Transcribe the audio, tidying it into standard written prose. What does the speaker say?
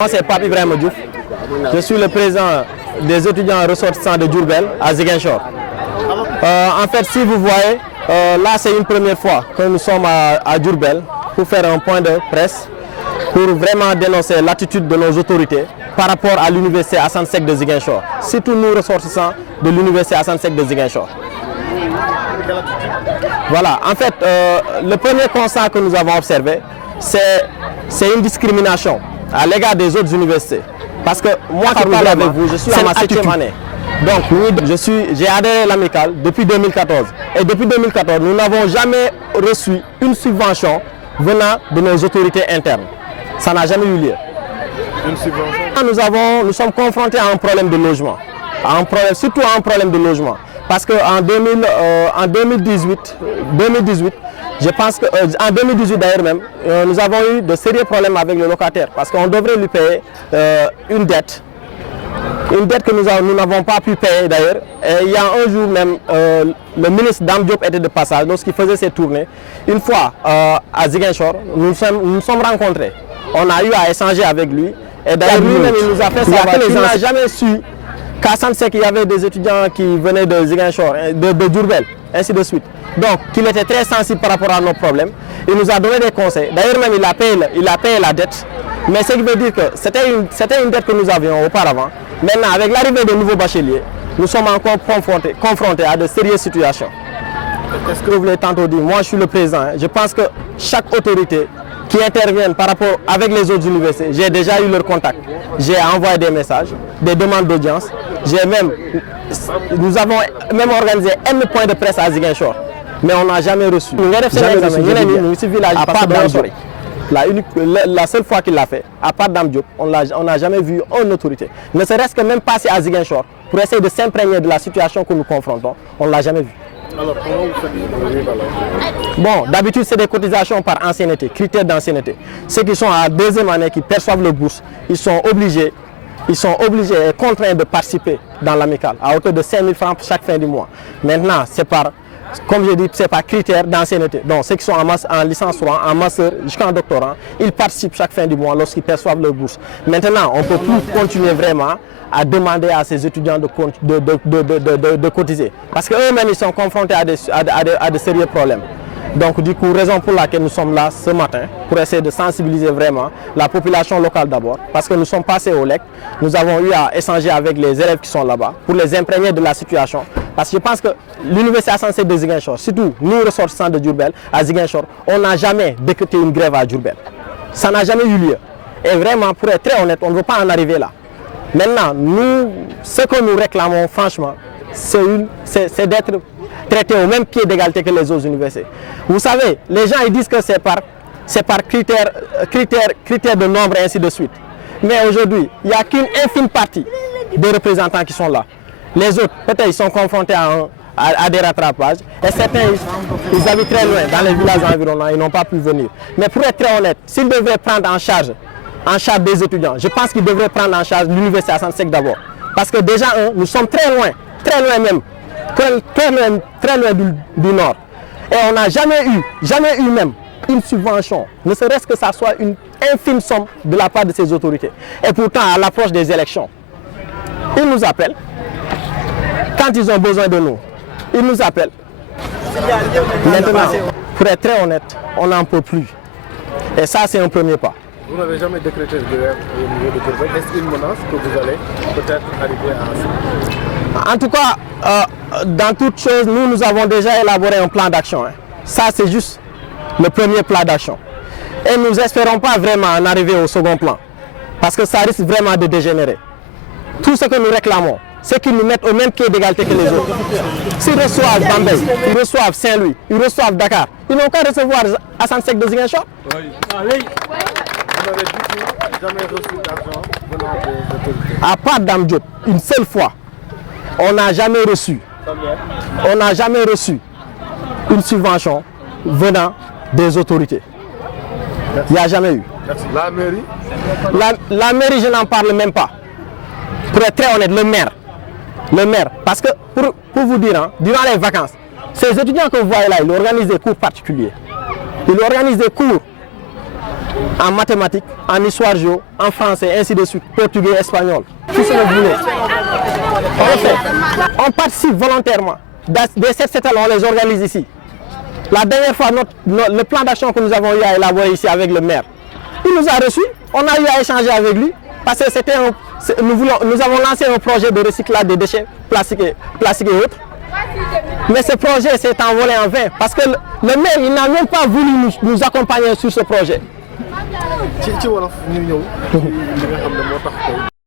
Moi, c'est Pape Ibrahim Diouf. Je suis le président des étudiants ressortissants de Diourbel à Ziguinchor. En fait, si vous voyez, là, c'est une première fois que nous sommes à Diourbel pour faire un point de presse, pour vraiment dénoncer l'attitude de nos autorités par rapport à l'université Assane Seck de Ziguinchor, surtout nous ressortissants de l'université Assane Seck de Ziguinchor. Voilà, en fait, le premier constat que nous avons observé, c'est une discrimination à l'égard des autres universités. Parce que moi qui parle avec vous, je suis à ma 7e année. Donc j'ai adhéré à l'amicale depuis 2014. Et depuis 2014, nous n'avons jamais reçu une subvention venant de nos autorités internes. Ça n'a jamais eu lieu. Une subvention? Nous sommes confrontés à un problème de logement. Surtout à un problème de logement. Parce qu'en 2018, je pense qu'en 2018 d'ailleurs même, nous avons eu de sérieux problèmes avec le locataire parce qu'on devrait lui payer une dette que nous n'avons pas pu payer d'ailleurs. Et il y a un jour même, le ministre Dame Diop était de passage lorsqu'il faisait ses tournées. Une fois à Ziguinchor, nous nous sommes rencontrés. On a eu à échanger avec lui. Et d'ailleurs lui-même il nous a fait savoir qu'il n'a jamais su qu'à Assane Seck il y avait des étudiants qui venaient de Ziguinchor, de Diourbel, ainsi de suite. Donc, qu'il était très sensible par rapport à nos problèmes. Il nous a donné des conseils. D'ailleurs, même, il a payé la dette. Mais ce qui veut dire que c'était une dette que nous avions auparavant. Maintenant, avec l'arrivée de nouveaux bacheliers, nous sommes encore confrontés à de sérieuses situations. Qu'est-ce que vous voulez tantôt dire? Moi, je suis le président. Je pense que chaque autorité qui intervient par rapport avec les autres universités, j'ai déjà eu leur contact. J'ai envoyé des messages, des demandes d'audience. Nous avons même organisé un point de presse à Ziguinchor. Mais on n'a jamais reçu. À part Dame Diop. La seule fois qu'il l'a fait, à part Dame Diop, on n'a jamais vu une autorité. Ne serait-ce que même passer à Ziguinchor pour essayer de s'imprégner de la situation que nous confrontons, on ne l'a jamais vu. Alors, comment vous faites pour vivre alors? Bon, d'habitude, c'est des cotisations par ancienneté, critères d'ancienneté. Ceux qui sont à deuxième année, qui perçoivent le bourse, ils sont obligés et contraints de participer dans l'amicale à hauteur de 5 000 francs chaque fin du mois. Maintenant, comme je dis, c'est par critère d'ancienneté. Donc, ceux qui sont en licence 3, en master jusqu'en doctorat, ils participent chaque fin du mois lorsqu'ils perçoivent leur bourse. Maintenant, on ne peut plus continuer vraiment à demander à ces étudiants de cotiser. Parce qu'eux-mêmes, ils sont confrontés à de sérieux problèmes. Donc, du coup, raison pour laquelle nous sommes là ce matin, pour essayer de sensibiliser vraiment la population locale d'abord. Parce que nous sommes passés au LEC, nous avons eu à échanger avec les élèves qui sont là-bas, pour les imprégner de la situation. Parce que je pense que l'université Assane Seck de Ziguinchor, surtout nous ressortissants de Diourbel à Ziguinchor, on n'a jamais décrété une grève à Diourbel. Ça n'a jamais eu lieu. Et vraiment, pour être très honnête, on ne veut pas en arriver là. Maintenant, ce que nous réclamons franchement, c'est d'être traités au même pied d'égalité que les autres universités. Vous savez, les gens ils disent que c'est par critère de nombre et ainsi de suite. Mais aujourd'hui, il n'y a qu'une infime partie des représentants qui sont là. Les autres, peut-être, ils sont confrontés à des rattrapages. Et certains, ils habitent très loin, dans les villages environnants, ils n'ont pas pu venir. Mais pour être très honnête, s'ils devaient prendre en charge des étudiants, je pense qu'ils devraient prendre en charge l'université Assane Seck d'abord. Parce que déjà, nous sommes très loin même, très loin du nord. Et on n'a jamais eu même une subvention, ne serait-ce que ça soit une infime somme de la part de ces autorités. Et pourtant, à l'approche des élections, ils nous appellent. Quand ils ont besoin de nous, ils nous appellent. Maintenant, pour être très honnête, on n'en peut plus. Et ça, c'est un premier pas. Vous n'avez jamais décrété de grève au niveau de Diourbel. Est-ce une menace que vous allez peut-être arriver à... En tout cas, dans toute chose, nous avons déjà élaboré un plan d'action. Ça, c'est juste le premier plan d'action. Et nous n'espérons pas vraiment en arriver au second plan. Parce que ça risque vraiment de dégénérer. Tout ce que nous réclamons, c'est qu'ils nous mettent au même pied d'égalité que les autres. S'ils reçoivent Bambey, ils reçoivent Saint-Louis, ils reçoivent Dakar, ils n'ont qu'à recevoir Assane Seck de Ziguinchor. Oui. Vous n'avez du tout jamais reçu d'argent venant des autorités? À part Dame Diop, une seule fois, on n'a jamais reçu une subvention venant des autorités. Il n'y a jamais eu. Merci. La mairie? La mairie, je n'en parle même pas. Pour être très honnête, le maire, parce que pour vous dire, durant les vacances, ces étudiants que vous voyez là, ils organisent des cours particuliers. Ils organisent des cours en mathématiques, en histoire géo, en français, ainsi de suite, portugais, espagnol. Tout ce que vous voulez. On participe volontairement. Des 7 on les organise ici. La dernière fois, le plan d'action que nous avons eu à élaborer ici avec le maire, il nous a reçus, on a eu à échanger avec lui, parce que nous avons lancé un projet de recyclage des déchets plastiques et autres. Mais ce projet s'est envolé en vain, parce que le maire il n'a même pas voulu nous accompagner sur ce projet.